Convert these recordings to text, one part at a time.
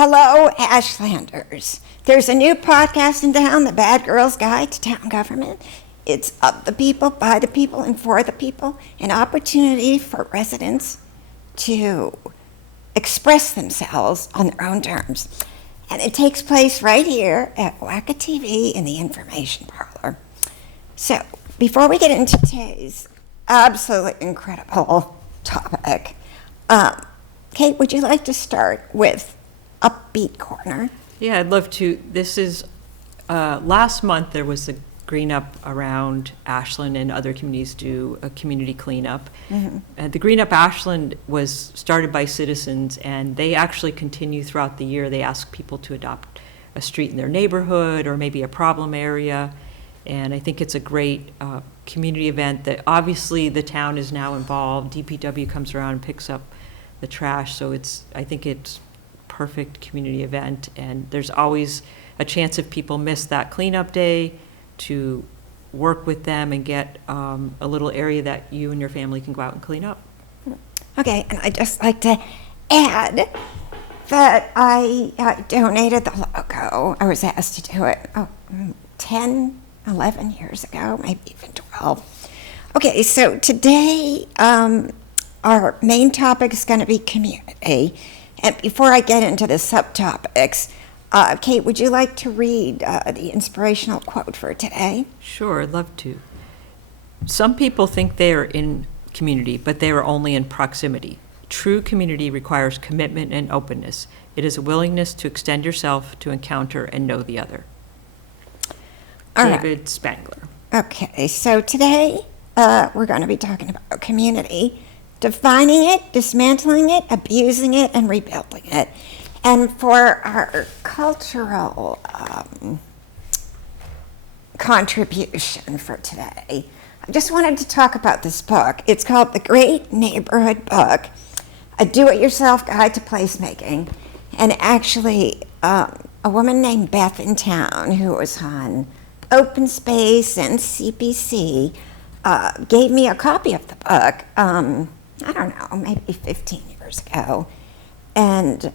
Hello, Ashlanders. There's a new podcast in town, The Bad Girl's Guide to Town Government. It's of the people, by the people, and for the people, an opportunity for residents to express themselves on their own terms. And it takes place right here at WACA-TV in the information parlor. So, before we get into today's absolutely incredible topic, Kate, would you like to start with Upbeat Corner? Yeah, I'd love to. This is, last month there was a green up around Ashland, and other communities do a community cleanup. Mm-hmm. The Green Up Ashland was started by citizens, and they actually continue throughout the year. They ask people to adopt a street in their neighborhood or maybe a problem area, and I think it's a great community event that obviously the town is now involved. DPW comes around and picks up the trash, so I think it's perfect community event, and there's always a chance if people miss that cleanup day to work with them and get a little area that you and your family can go out and clean up. Okay, and I'd just like to add that I donated the logo. I was asked to do it 10, 11 years ago, maybe even 12. Okay, so today our main topic is going to be community. And before I get into the subtopics, Kate, would you like to read the inspirational quote for today? Sure, I'd love to. Some people think they are in community, but they are only in proximity. True community requires commitment and openness. It is a willingness to extend yourself to encounter and know the other. David Spangler. Okay, so today we're going to be talking about community, defining it, dismantling it, abusing it, and rebuilding it. And for our cultural contribution for today, I just wanted to talk about this book. It's called The Great Neighborhood Book, a do-it-yourself guide to placemaking. And actually, a woman named Beth in town, who was on Open Space and CPC, gave me a copy of the book, I don't know, maybe 15 years ago. And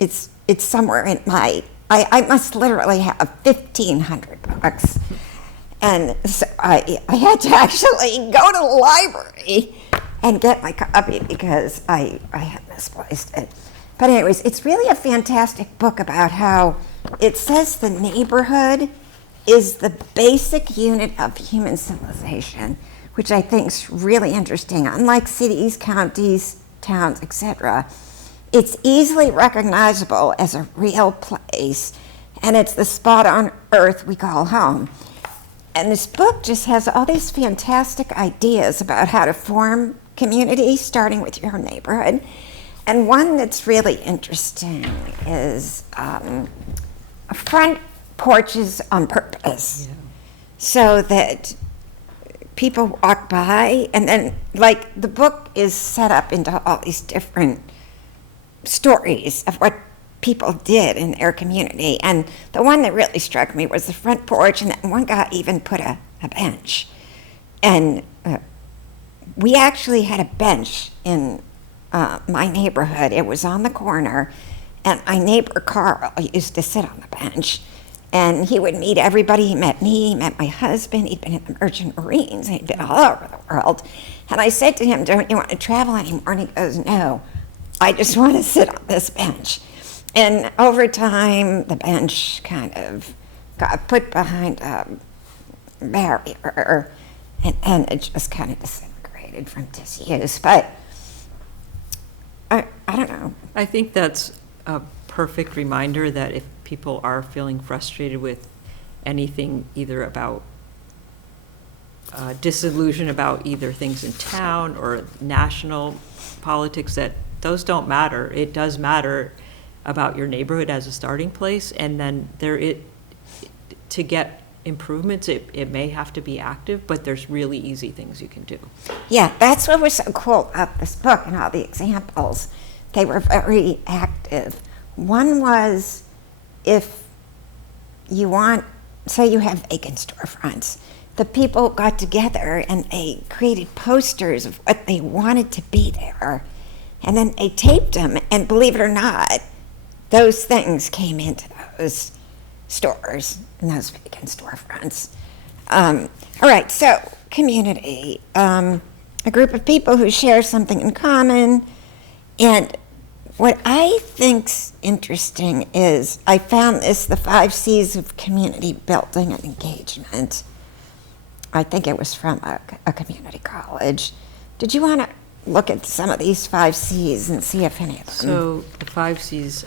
it's somewhere in I must literally have 1,500 books. And so I had to actually go to the library and get my copy because I had misplaced it. But anyways, it's really a fantastic book about how it says the neighborhood is the basic unit of human civilization, which I think is really interesting. Unlike cities, counties, towns, etc., it's easily recognizable as a real place, and it's the spot on earth we call home. And this book just has all these fantastic ideas about how to form community, starting with your neighborhood. And one that's really interesting is front porches on purpose, so that people walk by, and then, like, the book is set up into all these different stories of what people did in their community. And the one that really struck me was the front porch, and then one guy even put a bench. And we actually had a bench in my neighborhood. It was on the corner, and my neighbor Carl used to sit on the bench. And he would meet everybody. He met me, he met my husband, he'd been in the Merchant Marines, he'd been all over the world. And I said to him, "Don't you want to travel anymore?" And he goes, "No, I just want to sit on this bench." And over time, the bench kind of got put behind a barrier, and it just kind of disintegrated from disuse. But I don't know. I think that's a perfect reminder that if people are feeling frustrated with anything, either about disillusion about either things in town or national politics, that those don't matter. It does matter about your neighborhood as a starting place, and then to get improvements, it may have to be active, but there's really easy things you can do. Yeah, that's what was so cool about this book and all the examples. They were very active. One was, if you want, say you have vacant storefronts, the people got together and they created posters of what they wanted to be there. And then they taped them, and believe it or not, those things came into those stores and those vacant storefronts. All right, so community, a group of people who share something in common. And what I think's interesting is I found this, the 5 C's of community building and engagement. I think it was from a community college. Did you want to look at some of these 5 C's and see if any of them? So the 5 C's,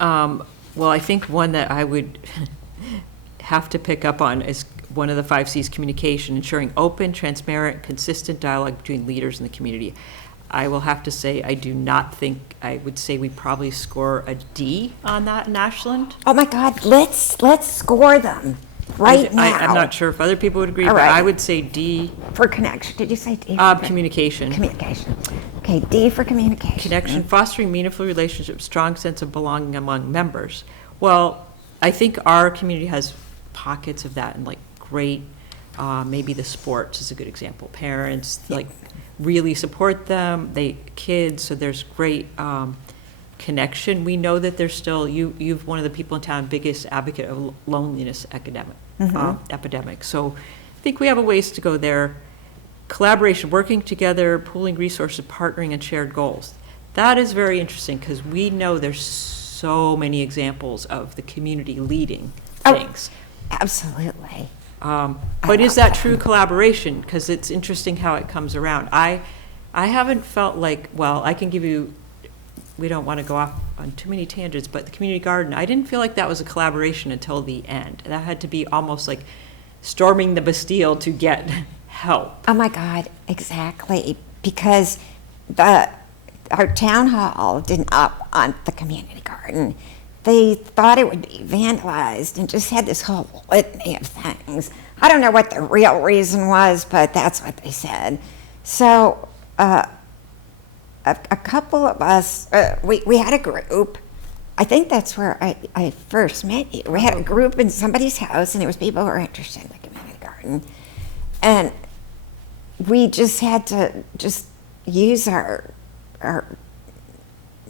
well, I think one that I would have to pick up on is one of the 5 C's, communication, ensuring open, transparent, consistent dialogue between leaders in the community. I will have to say, I do not think, I would say we probably score a D on that in Ashland. Oh my God, let's score them right now. I'm not sure if other people would agree, All but right. I would say D. For connection, did you say D? For Communication. Communication. Okay, D for communication. Connection, fostering meaningful relationships, strong sense of belonging among members. Well, I think our community has pockets of that, and like great, maybe the sports is a good example. Parents like really support them, kids, so there's great connection. We know that there's still, you've one of the people in town biggest advocate of loneliness epidemic. So I think we have a ways to go there. Collaboration, working together, pooling resources, partnering, and shared goals. That is very interesting because we know there's so many examples of the community leading things. Absolutely. But is that true collaboration? Because it's interesting how it comes around. I haven't felt like, well, I can give you, we don't want to go off on too many tangents, but the community garden, I didn't feel like that was a collaboration until the end. That had to be almost like storming the Bastille to get help. Oh my God, exactly. Because our town hall didn't up on the community garden. They thought it would be vandalized and just had this whole litany of things. I don't know what the real reason was, but that's what they said. So a couple of us, we had a group. I think that's where I first met you. We had a group in somebody's house, and it was people who were interested in the community garden. And we just had to just use our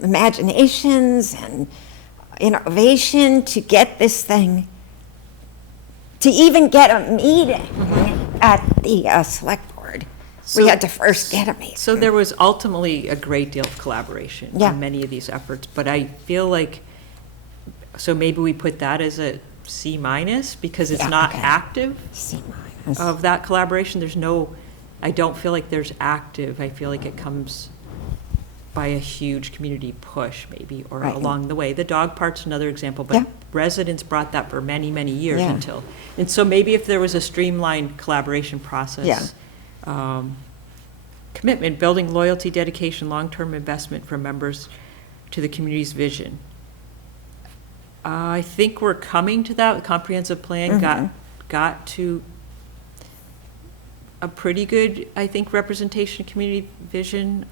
imaginations and innovation to get this thing, to even get a meeting at the select board. We had to first get a meeting. So there was ultimately a great deal of collaboration Yeah. in many of these efforts, but I feel like, so maybe we put that as a C minus because it's not active C minus. of that collaboration. There's no, I don't feel like there's active. I feel like it comes by a huge community push maybe, or along the way. The dog park's another example, but residents brought that for many, many years until, and so maybe if there was a streamlined collaboration process, commitment, building loyalty, dedication, long-term investment from members to the community's vision. I think we're coming to that. The comprehensive plan got to a pretty good, I think, representation of community vision.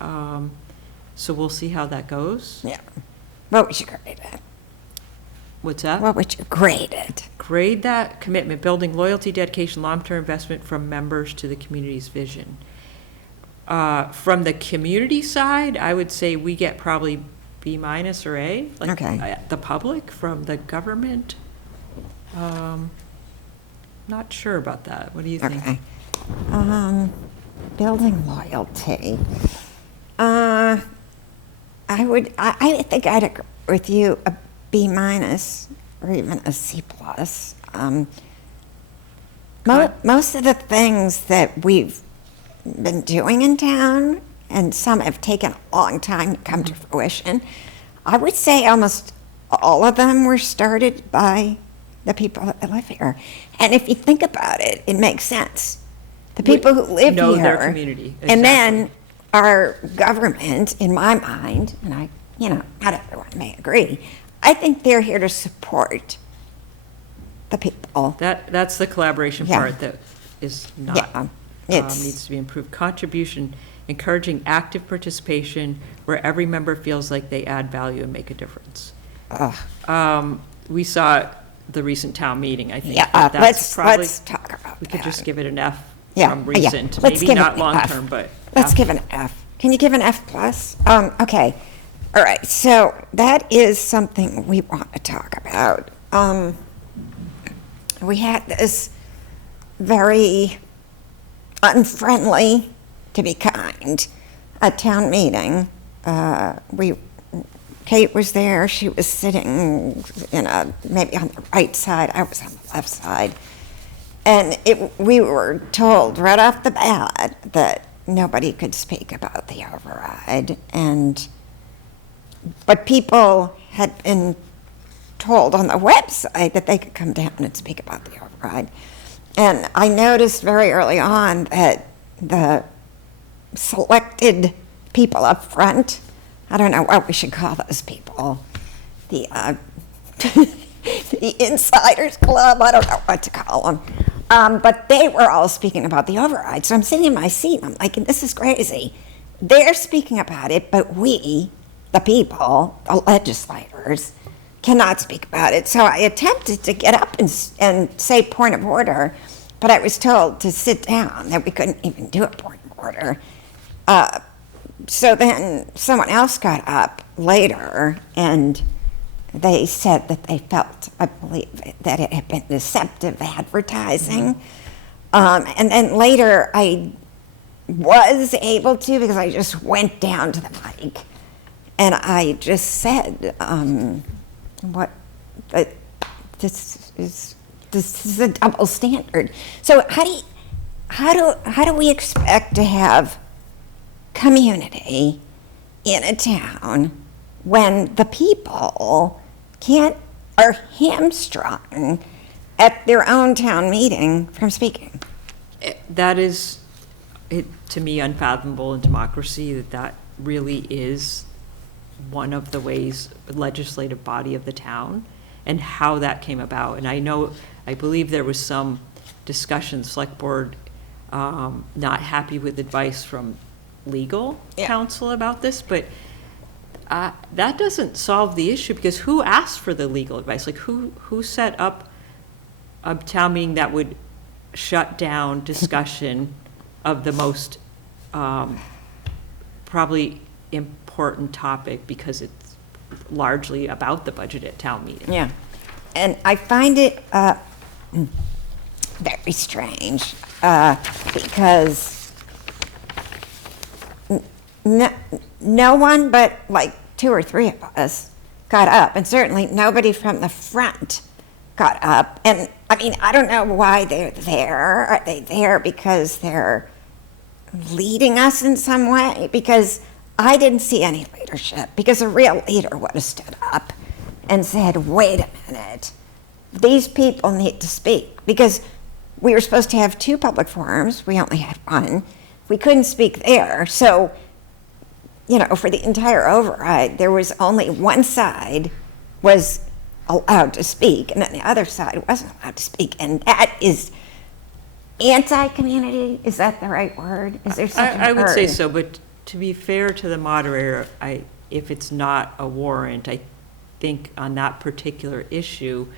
So we'll see how that goes. Yeah. What would you grade it? What's that? What would you grade it? Grade that commitment, building loyalty, dedication, long-term investment from members to the community's vision. From the community side, I would say we get probably B minus or A. Like the public, from the government. Not sure about that. What do you think? Okay. Building loyalty. I think I'd agree with you, a B minus or even a C plus. Most of the things that we've been doing in town, and some have taken a long time to come to fruition, I would say almost all of them were started by the people that live here. And if you think about it, it makes sense. The people who live know here, their community, and then our government, in my mind, and not everyone may agree, I think they're here to support the people. That's the collaboration part that is not, It's needs to be improved. Contribution, encouraging active participation where every member feels like they add value and make a difference. We saw the recent town meeting, I think. Yeah, let's talk about we could just give it an F Yeah, from recent. Let's Maybe give not it long F. term, but Let's F. give an F. Can you give an F plus? Okay. All right, so that is something we want to talk about. We had this very unfriendly, to be kind, a town meeting. Kate was there. She was sitting maybe on the right side. I was on the left side. And we were told right off the bat that nobody could speak about the override. But people had been told on the website that they could come down and speak about the override. And I noticed very early on that the selected people up front, I don't know what we should call those people, the the Insiders Club, I don't know what to call them. But they were all speaking about the override. So I'm sitting in my seat, and I'm like, this is crazy. They're speaking about it, but we, the people, the legislators, cannot speak about it. So I attempted to get up and say point of order, but I was told to sit down, that we couldn't even do a point of order. So then someone else got up later, and they said that they felt, I believe, that it had been deceptive advertising. And then later I was able to, because I just went down to the mic and I just said, this is a double standard. So how do we expect to have community in a town when the people are hamstrung at their own town meeting from speaking? That is, to me, unfathomable in democracy, that really is one of the ways, legislative body of the town, and how that came about. And I believe there was some discussion, select board not happy with advice from legal counsel about this, but that doesn't solve the issue, because who asked for the legal advice? Like, who set up a town meeting that would shut down discussion of the most probably important topic, because it's largely about the budget at town meeting? Yeah, and I find it very strange because no one but like 2 or 3 of us got up, and certainly nobody from the front got up. And I mean, I don't know why they're there. Are they there because they're leading us in some way? Because I didn't see any leadership, because a real leader would have stood up and said, wait a minute, these people need to speak. Because we were supposed to have 2 public forums, we only had 1. We couldn't speak there. So, for the entire override, there was only one side was allowed to speak, and then the other side wasn't allowed to speak. And that is anti-community. Is that the right word? Is there such I would say so, but to be fair to the moderator, if it's not a warrant, I think on that particular issue,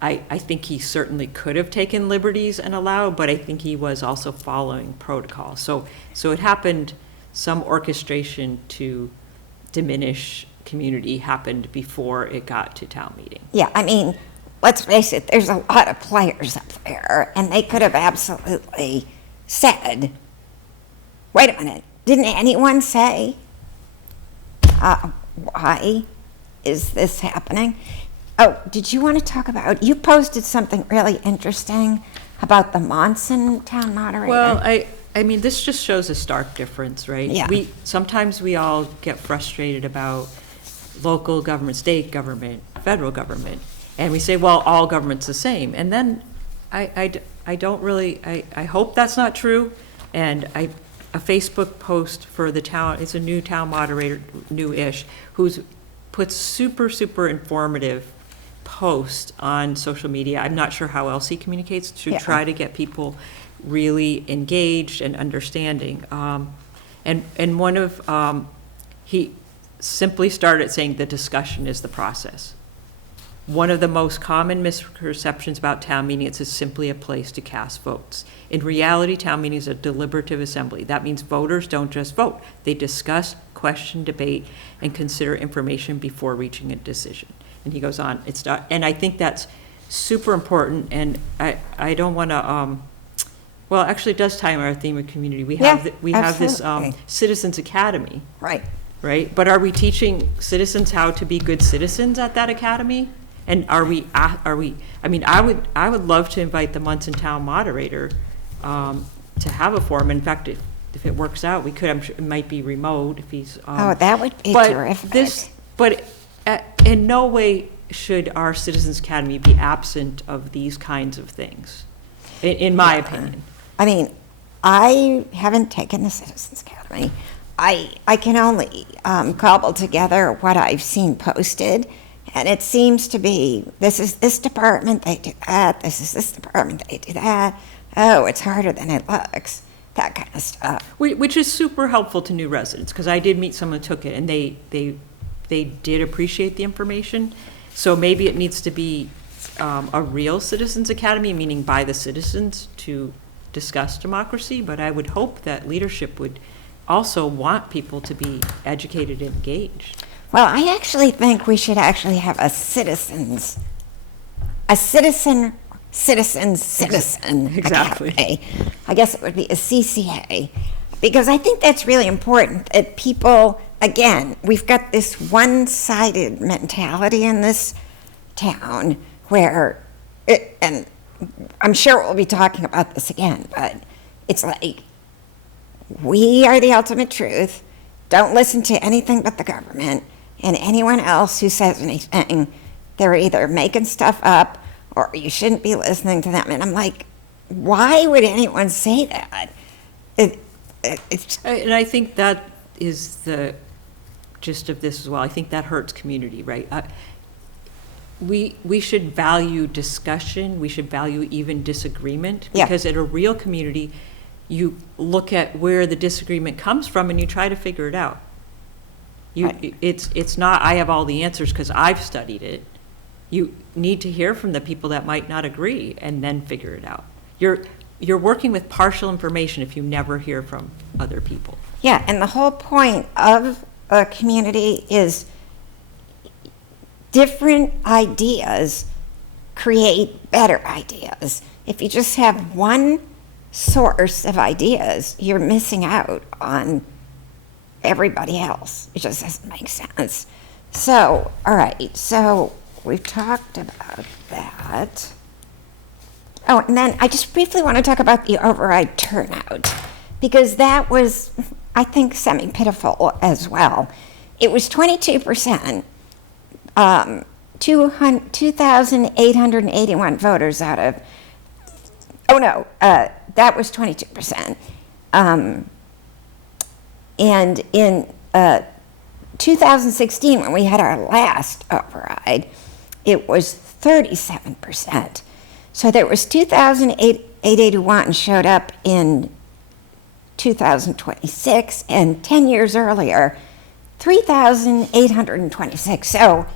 I think he certainly could have taken liberties and allowed, but I think he was also following protocol. So it happened, some orchestration to diminish community happened before it got to town meeting. Yeah, I mean, let's face it, there's a lot of players up there, and they could have absolutely said, wait a minute, didn't anyone say, why is this happening? Oh, did you want to talk about, you posted something really interesting about the Monson town moderator. Well, I mean, this just shows a stark difference, right? Yeah. Sometimes we all get frustrated about local government, state government, federal government, and we say, well, all government's the same. And then I don't really, I hope that's not true. And a Facebook post for the town, it's a new town moderator, new-ish, who's puts super, super informative post on social media. I'm not sure how else he communicates to try to get people really engaged and understanding. And one of, he simply started saying the discussion is the process. One of the most common misperceptions about town meetings is simply a place to cast votes. In reality, town meetings are a deliberative assembly. That means voters don't just vote. They discuss, question, debate, and consider information before reaching a decision. And he goes on, it's not, and I think that's super important, and I don't want to, well, actually, it does tie in our theme of community. We have, we have this absolutely. Citizens Academy, Right. right? But are we teaching citizens how to be good citizens at that academy? And are we, I mean, I would love to invite the Munson Town moderator to have a forum. In fact, if it works out, we could, I'm sure it might be remote if he's. Oh, that would be but terrific. But in no way should our Citizens Academy be absent of these kinds of things, in my opinion. I mean, I haven't taken the Citizens Academy. I can only cobble together what I've seen posted, and it seems to be, this is this department, they do that, this is this department, they do that. Oh, it's harder than it looks, that kind of stuff. Which is super helpful to new residents, because I did meet someone who took it, and they did appreciate the information. So maybe it needs to be a real Citizens Academy, meaning by the citizens to discuss democracy, but I would hope that leadership would also want people to be educated and engaged. Well, I actually think we should actually have a citizen Exactly. academy. I guess it would be a CCA, because I think that's really important that people, again, we've got this one-sided mentality in this town where, and I'm sure we'll be talking about this again, but it's like, we are the ultimate truth. Don't listen to anything but the government, and anyone else who says anything, they're either making stuff up or you shouldn't be listening to them. And I'm like, why would anyone say that? It's And I think that is the gist of this as well. I think that hurts community, right? We should value discussion. We should value even disagreement, Yeah. because at a real community, you look at where the disagreement comes from and you try to figure it out. Right. It's not, I have all the answers because I've studied it. You need to hear from the people that might not agree and then figure it out. You're working with partial information if you never hear from other people. Yeah, and the whole point of a community is different ideas create better ideas. If you just have one source of ideas, you're missing out on everybody else. It just doesn't make sense. So, all right, so we've talked about that. Oh, and then I just briefly want to talk about the override turnout, because that was, I think, semi-pitiful as well. It was 22%, 2,881 voters out of, oh no, that was 22%. And in 2016, when we had our last override, it was 37%. So there was 2,881 showed up in 2026, and 10 years earlier, 3,826. So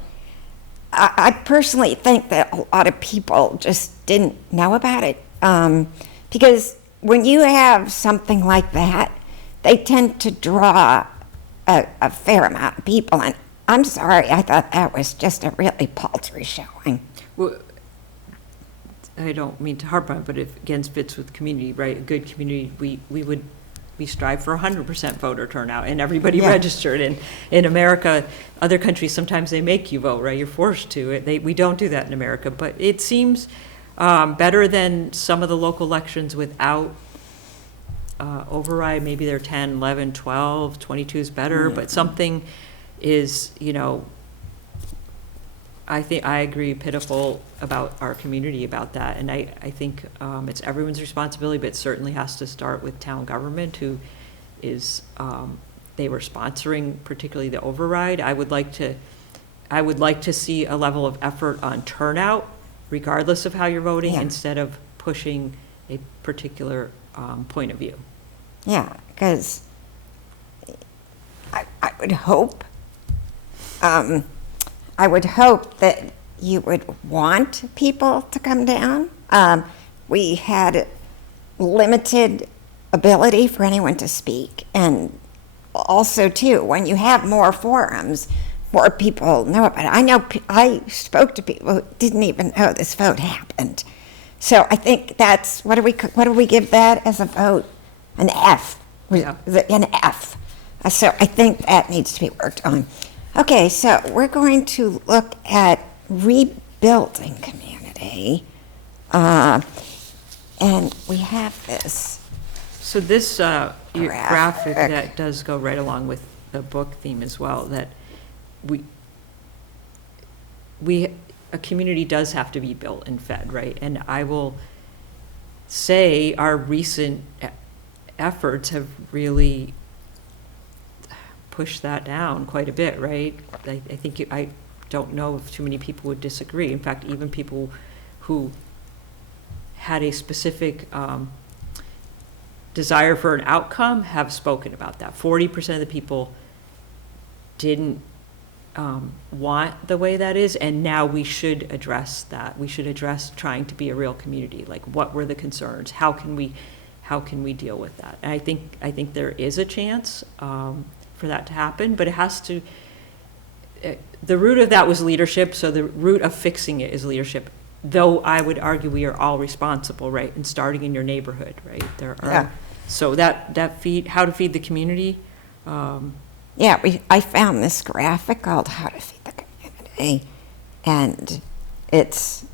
I personally think that a lot of people just didn't know about it, because when you have something like that, they tend to draw a fair amount of people. And I'm sorry, I thought that was just a really paltry showing. Well, I don't mean to harp on it, but it again fits with community, right? A good community, we strive for 100% voter turnout and everybody registered. And in America, other countries, sometimes they make you vote, right? You're forced to. We don't do that in America, but it seems better than some of the local elections without override. Maybe they're 10, 11, 12, 22 is better, but something is, I think I agree, pitiful about our community about that. And I think it's everyone's responsibility, but it certainly has to start with town government, who is, they were sponsoring particularly the override. I would like to see a level of effort on turnout, regardless of how you're voting, instead of pushing a particular point of view. Yeah, because I would hope, that you would want people to come down. We had limited ability for anyone to speak, and also too, when you have more forums, more people know about it. I know I spoke to people who didn't even know this vote happened. So I think that's, what do we give that as a vote? An F. Yeah. An F. So I think that needs to be worked on. Okay, so we're going to look at rebuilding community. And we have this. So this your graphic Graphic. that does go right along with the book theme as well, that a community does have to be built and fed, right? And I will say our recent efforts have really pushed that down quite a bit, right? I think I don't know if too many people would disagree. In fact, even people who had a specific desire for an outcome have spoken about that. 40% of the people didn't want the way that is, and now we should address that. We should address trying to be a real community. Like, what were the concerns? How can we deal with that? And I think there is a chance for that to happen, but it has to. The root of that was leadership, so the root of fixing it is leadership. Though I would argue we are all responsible, right? And starting in your neighborhood, right? There are. Yeah. So how to feed the community. Yeah, I found this graphic called How to Feed the Community, and it's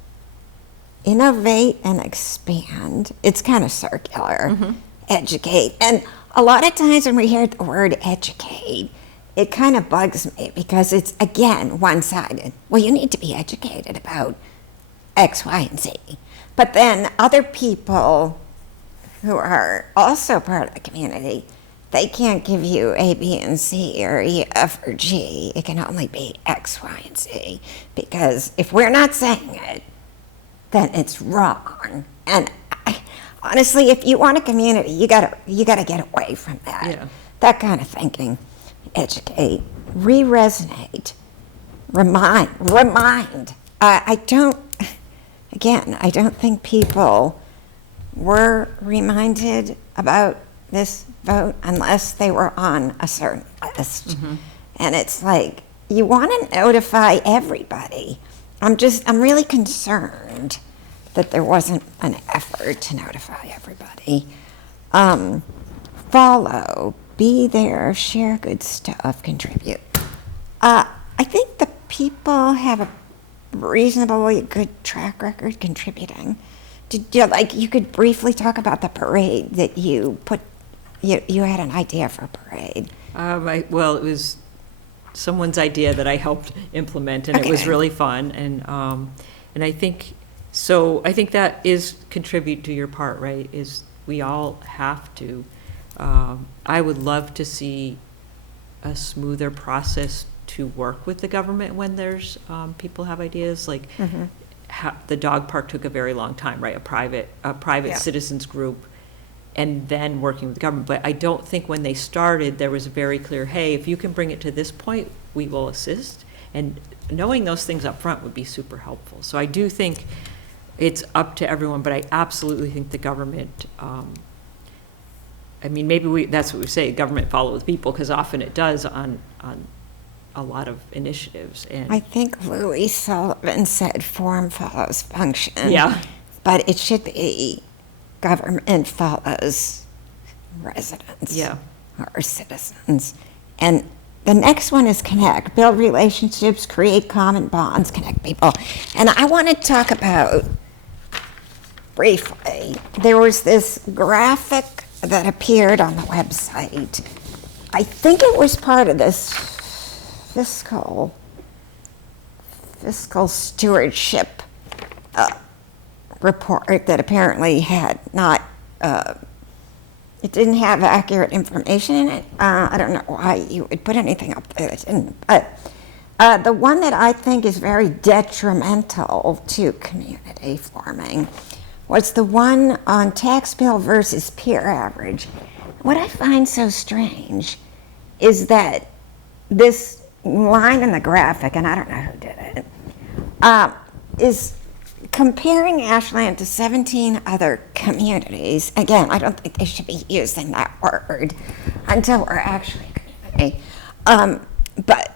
innovate and expand. It's kind of circular. Educate. And a lot of times when we hear the word educate, it kind of bugs me because it's, again, one-sided. Well, you need to be educated about X, Y, and Z. But then other people who are also part of the community, they can't give you A, B, and C, or E, F, or G. It can only be X, Y, and Z. Because if we're not saying it, then it's wrong. And honestly, if you want a community, you gotta get away from that. Yeah. That kind of thinking. Educate, re-resonate, remind. I don't think people were reminded about this vote unless they were on a certain list. And it's like, you want to notify everybody. I'm really concerned that there wasn't an effort to notify everybody. Follow, be there, share good stuff, contribute. I think the people have a reasonably good track record contributing. You could briefly talk about the parade that you had an idea for a parade. Well, it was someone's idea that I helped implement, and Okay. it was really fun. And I think so. I think that is contribute to your part, right? Is we all have to. I would love to see a smoother process to work with the government when there's people have ideas. Like the dog park took a very long time, right? A private Yeah. citizens group, and then working with the government. But I don't think when they started there was a very clear, hey, if you can bring it to this point, we will assist. And knowing those things up front would be super helpful. So I do think it's up to everyone, but I absolutely think the government. I mean, maybe that's what we say, government follows people, because often it does on a lot of initiatives. And I think Louis Sullivan said form follows function. Yeah. But it should be government follows residents. Yeah. Or citizens. And the next one is connect, build relationships, create common bonds, connect people. And I want to talk about, briefly, there was this graphic that appeared on the website. I think it was part of this fiscal stewardship report that apparently had not, it didn't have accurate information in it. I don't know why you would put anything up there that didn't. But the one that I think is very detrimental to community forming was the one on tax bill versus peer average. What I find so strange is that this line in the graphic, and I don't know who did it, is comparing Ashland to 17 other communities. Again, I don't think they should be using that word until we're actually a me. But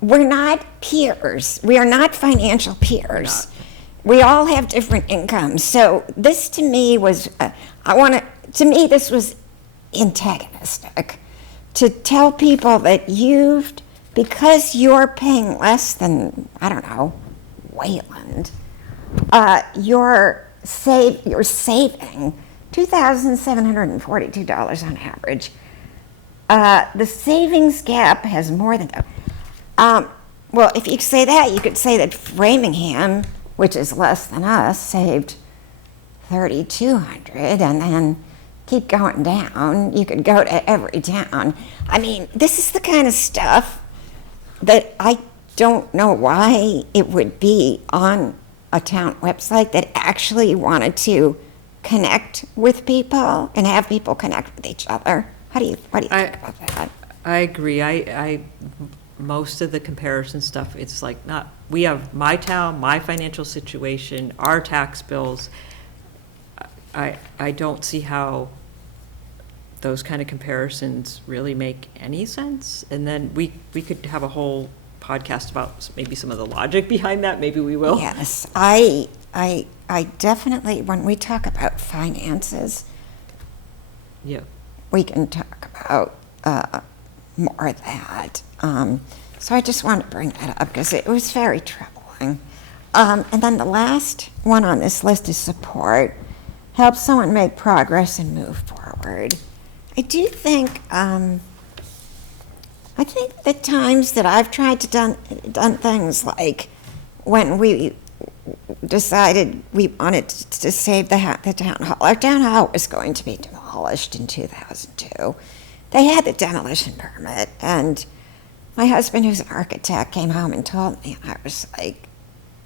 we're not peers. We are not financial peers. We all have different incomes. So this to me was, to me this was antagonistic. To tell people that because you're paying less than, I don't know, Wayland, you're saving $2,742 on average. The savings gap has more than well, if you say that, you could say that Framingham, which is less than us, saved $3,200, and then keep going down. You could go to every town. I mean, this is the kind of stuff that I don't know why it would be on a town website that actually wanted to connect with people and have people connect with each other. What do you think about that? I agree. Most of the comparison stuff, it's like we have my town, my financial situation, our tax bills. I don't see how those kind of comparisons really make any sense. And then we could have a whole podcast about maybe some of the logic behind that. Maybe we will. Yes, I definitely, when we talk about finances, yeah, we can talk about more of that. So I just wanted to bring that up because it was very troubling. And then the last one on this list is support. Help someone make progress and move forward. I do think, I think the times that I've tried to done things like when we decided we wanted to save the town hall. Our town hall was going to be demolished in 2002. They had the demolition permit, and my husband, who's an architect, came home and told me, and I was like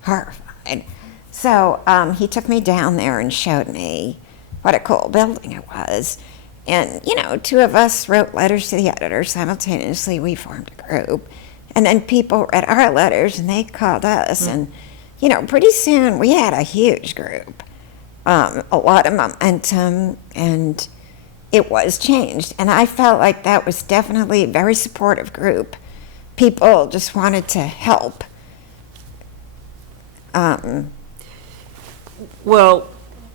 horrified. So he took me down there and showed me what a cool building it was. And, two of us wrote letters to the editor simultaneously. We formed a group. And then people read our letters and they called us. And, pretty soon we had a huge group, a lot of momentum, and it was changed. And I felt like that was definitely a very supportive group. People just wanted to help. Well,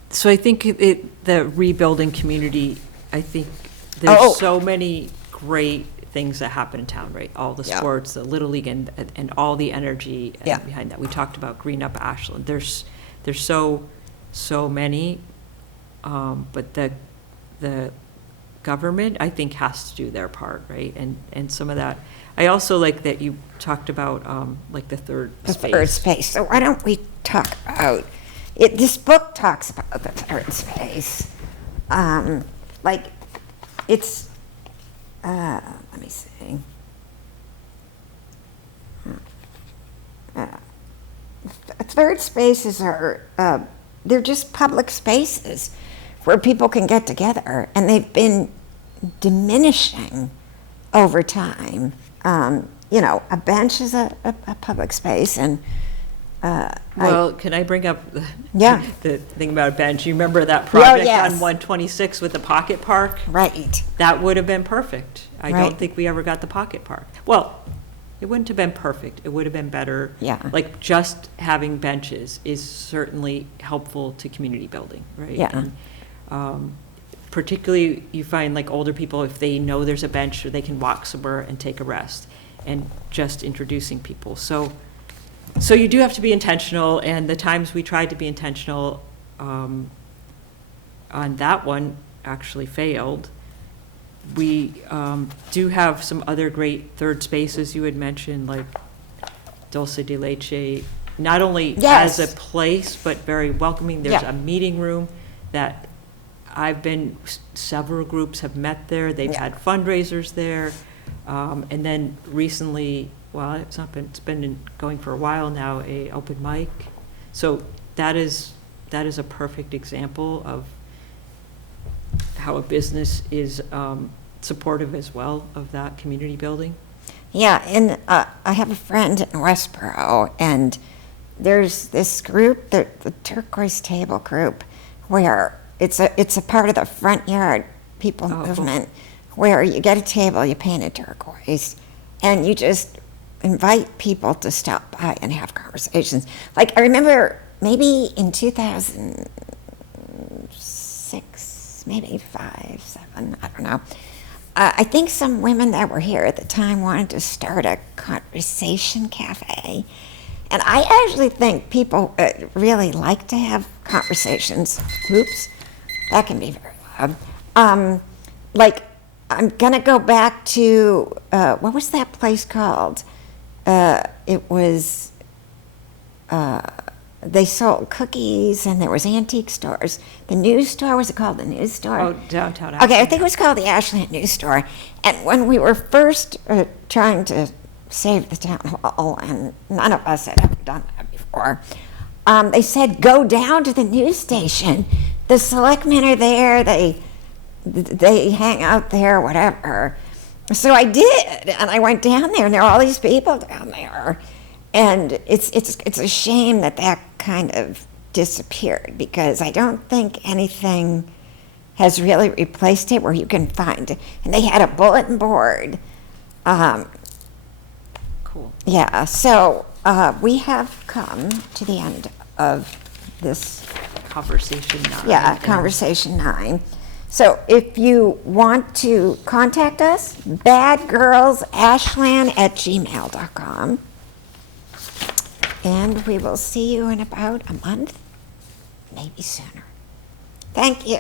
so I think the rebuilding community, I think there's so many great things that happen in town, right? All the sports, the Little League, and all the energy behind that. We talked about Green Up Ashland. There's so many, but the government, I think, has to do their part, right? And some of that. I also like that you talked about like the third space. So why don't we talk about it? This book talks about the third space. Like it's, let me see. Third spaces are, they're just public spaces where people can get together, and they've been diminishing over time. A bench is a public space, and can I bring up the thing about a bench? You remember that project on 126 with the pocket park? Right. That would have been perfect. I don't think we ever got the pocket park. Well, it wouldn't have been perfect. It would have been better. Yeah. Like just having benches is certainly helpful to community building, right? Yeah. And, particularly you find like older people, if they know there's a bench, or they can walk somewhere and take a rest, and just introducing people. So you do have to be intentional, and the times we tried to be intentional on that one actually failed. We do have some other great third spaces you had mentioned, like Dulce de Leche, not only as a place, but very welcoming. There's a meeting room that several groups have met there. They've had fundraisers there. And then recently, it's been going for a while now, a open mic. So that is a perfect example of how a business is supportive as well of that community building. Yeah, and I have a friend in Westboro, and there's this group, the Turquoise Table group, where it's a part of the Front Yard People movement, where you get a table, you paint it turquoise, and you just invite people to stop by and have conversations. Like, I remember maybe in 2006, maybe 5, 7, I don't know. I think some women that were here at the time wanted to start a conversation cafe. And I actually think people really like to have conversations. Oops, that can be very loud. Like, I'm gonna go back to, what was that place called? It was, they sold cookies and there was antique stores. The news store, was it called the news store? Oh, downtown. Okay, I think it was called the Ashland News Store. And when we were first trying to save the town hall, and none of us had ever done that before, they said, go down to the news station. The selectmen are there, they hang out there, whatever. So I did, and I went down there, and there were all these people down there. And it's a shame that that kind of disappeared, because I don't think anything has really replaced it where you can find it. And they had a bulletin board. Cool. Yeah, so we have come to the end of this. Conversation 9. Yeah, Conversation 9. So if you want to contact us, badgirlsashland@gmail.com. And we will see you in about a month, maybe sooner. Thank you.